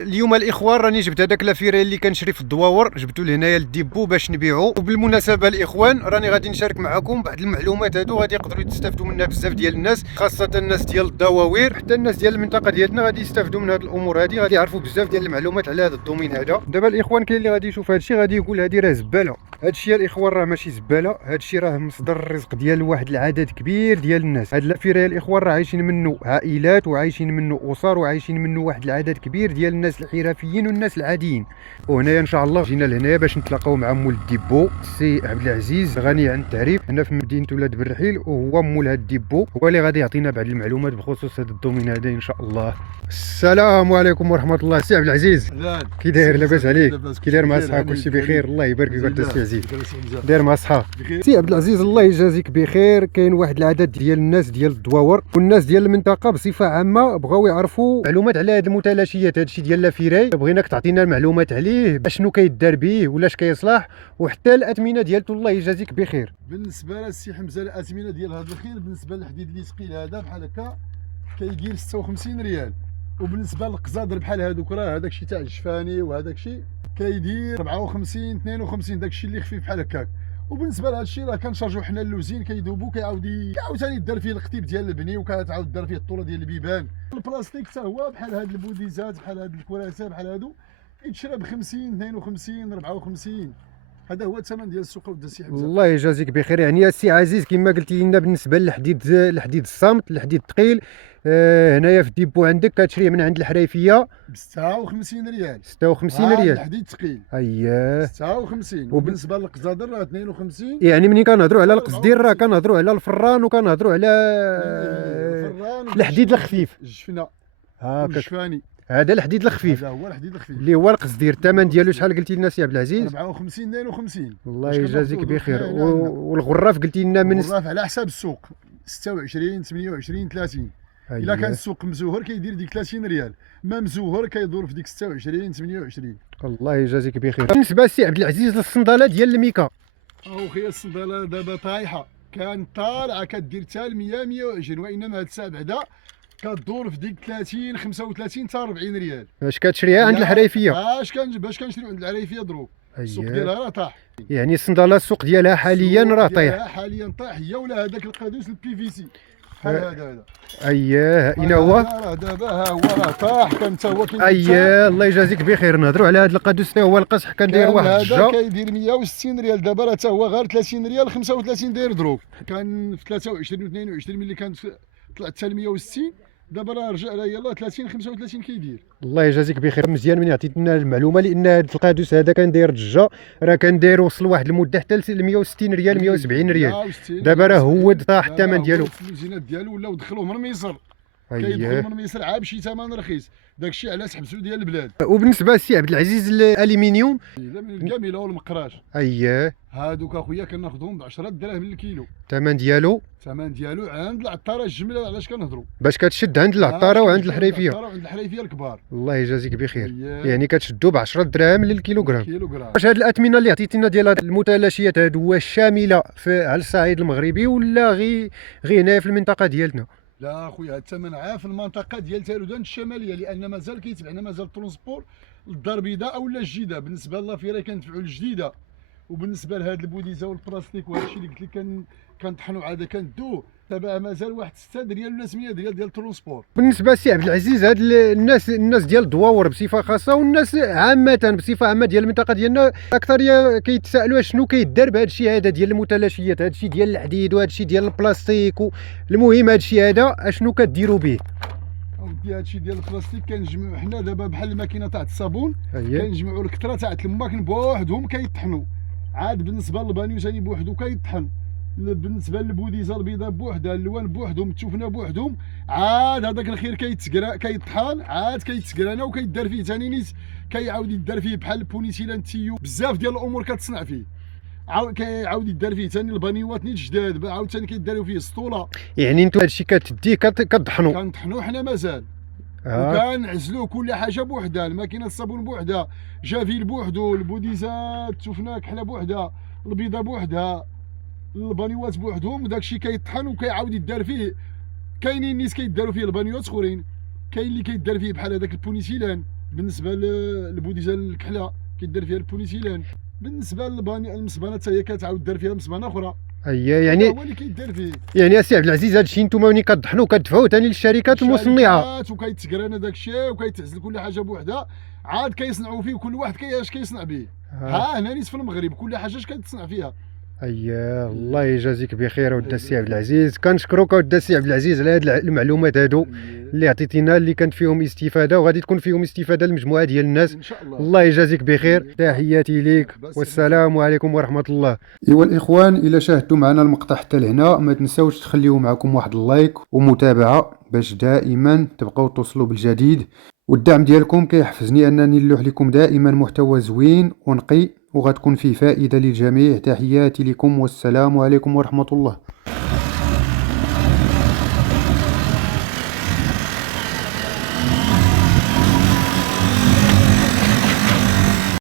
اليوم الاخوان راني جبت هذاك لافيري اللي كنشري في الدواور، جبتو لهنايا للديبو باش نبيعو. وبالمناسبه الاخوان راني غادي نشارك معكم بعض المعلومات هادو غادي يقدروا يستافدوا منها بزاف ديال الناس، خاصه الناس ديال الدواوير، حتى الناس ديال المنطقه ديالنا غادي يستافدوا من هاد الامور هادي، غادي يعرفوا بزاف ديال المعلومات على هذا الدومين هذا. دابا الاخوان كاين اللي غادي يشوف هادشي غادي يقول هادي راه زباله. هادشي الاخوان راه ماشي زباله، هادشي راه مصدر الرزق ديال واحد العدد كبير ديال الناس. هاد لافيري الاخوان راه عايشين منه عائلات وعايشين منه اسر وعايشين منه واحد العدد كبير ديال الناس الحرفيين والناس العاديين. وهنايا ان شاء الله جينا لهنايا باش نتلاقاو مع مول الديبو السي عبد العزيز، غني عن التعريف، هنا في مدينه ولاد بالرحيل، وهو مول هاد الديبو، هو اللي غادي يعطينا بعض المعلومات بخصوص هذا الدومين هذا ان شاء الله. السلام عليكم ورحمه الله. سي عبد العزيز كي داير؟ لاباس عليك؟ كي داير مع الصحه؟ كلشي بخير؟ الله يبارك فيك السي عزيز. داير مع الصحه؟ سي عبد العزيز الله يجازيك بخير. كاين واحد العدد ديال الناس ديال الدواور والناس ديال المنطقه بصفه عامه بغاو يعرفوا معلومات على هاد المتلاشيات، هادشي ديال لافيري، بغيناك تعطينا المعلومات عليه، اشنو كيدار به ولاش كيصلح، وحتى الاثمنه ديالته الله يجازيك بخير. بالنسبه للسي حمزه الاثمنه ديال هذا الخيل بالنسبه للحديد اللي ثقيل هذا بحال هكا كيدير 56 ريال، وبالنسبه للقزادر بحال هذوك راه هذاك الشيء تاع الجفاني وهذاك الشيء كيدير 54 52 داك الشيء اللي خفيف بحال هكاك. وبالنسبه لهذا الشيء راه كنشارجو حنا اللوزين كيذوبوا كيعاوتاني يدار فيه القطيب ديال البني وكتعاود دار فيه الطوله ديال البيبان. البلاستيك حتى هو بحال هاد البوديزات بحال هاد الكراسه بحال هادو كيتشرى ب 50 52 54. هذا هو الثمن ديال السوق ود السي حمزه. الله يجازيك بخير. يعني السي عزيز كما قلتي لنا بالنسبه للحديد الصامت، الحديد الثقيل، هنايا في الديبو عندك كتشريه من عند الحريفيه ب 56 ريال. 56 ريال الحديد ثقيل. اييه 56. وبالنسبه للقزادر راه 52. يعني ملي كنهضروا على القصدير راه كنهضروا على الفران وكنهضروا على الحديد الخفيف الجفنه هاكا والجفاني. هذا الحديد الخفيف هذا هو الحديد الخفيف اللي هو القصدير. الثمن ديالو شحال قلتي لنا سي عبد العزيز؟ 54 52. الله يجازيك بخير. والغراف قلتي لنا من الغراف على حساب السوق 26 28 30. الا كان السوق مزوهر كيدير ديك 30 ريال، ما مزوهر كيدور في ديك 26 28. الله يجازيك بخير. بالنسبه لسي عبد العزيز للصنداله ديال الميكا، خويا الصنداله دابا طايحه، كان طالعه كدير حتى 100 120، وانما هاد الساعه بعدا كدور في ديك 30 35 حتى 40 ريال. باش كتشريها عند الحريفيه؟ باش كنشريو عند الحريفيه دروك. السوق ديالها راه طاح. يعني الصنداله السوق ديالها حاليا راه طايح. حاليا طايح هي ولا هذاك القادوس البي في سي بحال هذا. اييه اين هو؟ راه دابا ها هو راه طاح. كان حتى هو اييه الله يجازيك بخير. نهضروا على هذا القادوس حتى هو القصح كان داير واحد الجا، هذا كيدير 160 ريال، دابا راه حتى هو غير 30 ريال 35 داير دروك. كان في 23 و 22 ملي كانت طلعت حتى 160، دابا راه رجع راه يلاه 30 35 كيدير. الله يجازيك بخير. مزيان من عطيتنا المعلومه، لان هذا القادوس هذا كان داير الجا، راه كان داير وصل واحد المده حتى ل 160 ريال 170 ريال. دابا راه هو طاح الثمن ديالو. الزينات ديالو ولاو دخلوه من مصر. اييه كيدخلوا من مصر عاد بشي ثمن رخيص، داكشي علاش حبسوا ديال البلاد. وبالنسبه للسي عبد العزيز الالومنيوم لا من الكامله والمقراش، اييه هادوك اخويا كناخذهم ب 10 دراهم للكيلو. الثمن ديالو عند العطاره الجمله. علاش كنهضروا؟ باش كتشد عند العطاره وعند الحريفيه. عند الحريفيه الكبار. الله يجازيك بخير. يعني كتشدوا ب 10 دراهم للكيلوغرام. كيلوغرام. واش هاد الاثمنه اللي عطيتينا ديال هاد المتلاشيات هادو واش شامله على الصعيد المغربي ولا غير هنايا في المنطقه ديالنا؟ لا اخويا الثمن عا في المنطقه ديال تالودان الشماليه، لان مازال كيتبعنا مازال الترونسبور للدار البيضاء اولا الجديده. بالنسبه لافيري كنتبعوا الجديده، وبالنسبه لهاد البوديزه والبلاستيك وهادشي اللي قلت لك كنطحنوا عاد كندوه، دابا مازال واحد 6 ريال ولا 8 ديال الترونسبور. بالنسبه لسي عبد العزيز هاد الناس ديال الدواور بصفه خاصه والناس عامه بصفه عامه ديال المنطقه ديالنا اكثريه كيتسائلوا شنو كيدار بهذا الشيء هذا ديال المتلاشيات، هذا الشيء ديال الحديد وهذا الشيء ديال البلاستيك. المهم هذا الشيء هذا اشنو كديروا به؟ اودي هادشي ديال البلاستيك كنجمعوا حنا دابا بحال الماكينه تاع الصابون. كنجمعوا الكتره تاع الماكن بوحدهم كيطحنوا. عاد بالنسبه للبانيو ثاني بوحدو كيطحن. بالنسبه للبوديزه البيضاء بوحدها، الالوان بوحدهم، التوفنه بوحدهم. عاد هذاك الخير كيطحن، عاد كيتسكرانا وكيدار فيه ثاني نيت، كيعاود يدار فيه بحال البونيسيلان تيو. بزاف ديال الامور كتصنع فيه. كيعاود يدار فيه ثاني البانيوات نيت جداد، عاود ثاني كيداروا فيه السطوله. يعني انتم هادشي كتديه كطحنوا؟ كنطحنوا حنا مازال. وكنعزلوا كل حاجه بوحدها، الماكينه الصابون بوحدها، جافيل بوحدو، البوديزات التوفنه كحله بوحدها، البيضه بوحدها، البانيوات بوحدهم. وداكشي كيطحن وكيعاود يدار فيه. كاينين نيت كيداروا فيه البانيوات اخرين، كاين اللي كيدار فيه بحال هذاك البونيسيلان، بالنسبه للبوديجه الكحله كيدار فيها البوليتيلان. بالنسبه المصبانه حتى هي كتعاود دار فيها مصبانه اخرى. يعني هو اللي كيدار فيه. يعني السي عبد العزيز هذا الشيء نتوما ملي كتطحنوا كتدفعوا ثاني للشركات المصنعه، وكيتقرانا داك الشيء وكيتعزل كل حاجه بوحدها، عاد كيصنعوا فيه كل واحد اش كيصنع به. ها هنا نيت في المغرب كل حاجه اش كتصنع فيها. الله يجازيك بخير ودي السي عبد العزيز. كنشكروك ودي السي عبد العزيز على هاد المعلومات هادو اللي عطيتينا، اللي كانت فيهم استفاده وغادي تكون فيهم استفاده لمجموعه ديال الناس ان شاء الله. الله يجازيك بخير. تحياتي ليك والسلام عليكم ورحمه الله. ايوا الاخوان، الا شاهدتوا معنا المقطع حتى لهنا ما تنساوش تخليو معكم واحد اللايك ومتابعه باش دائما تبقاو توصلوا بالجديد، والدعم ديالكم كيحفزني انني نلوح لكم دائما محتوى زوين ونقي وغتكون فيه فائده للجميع. تحياتي لكم والسلام عليكم ورحمه الله.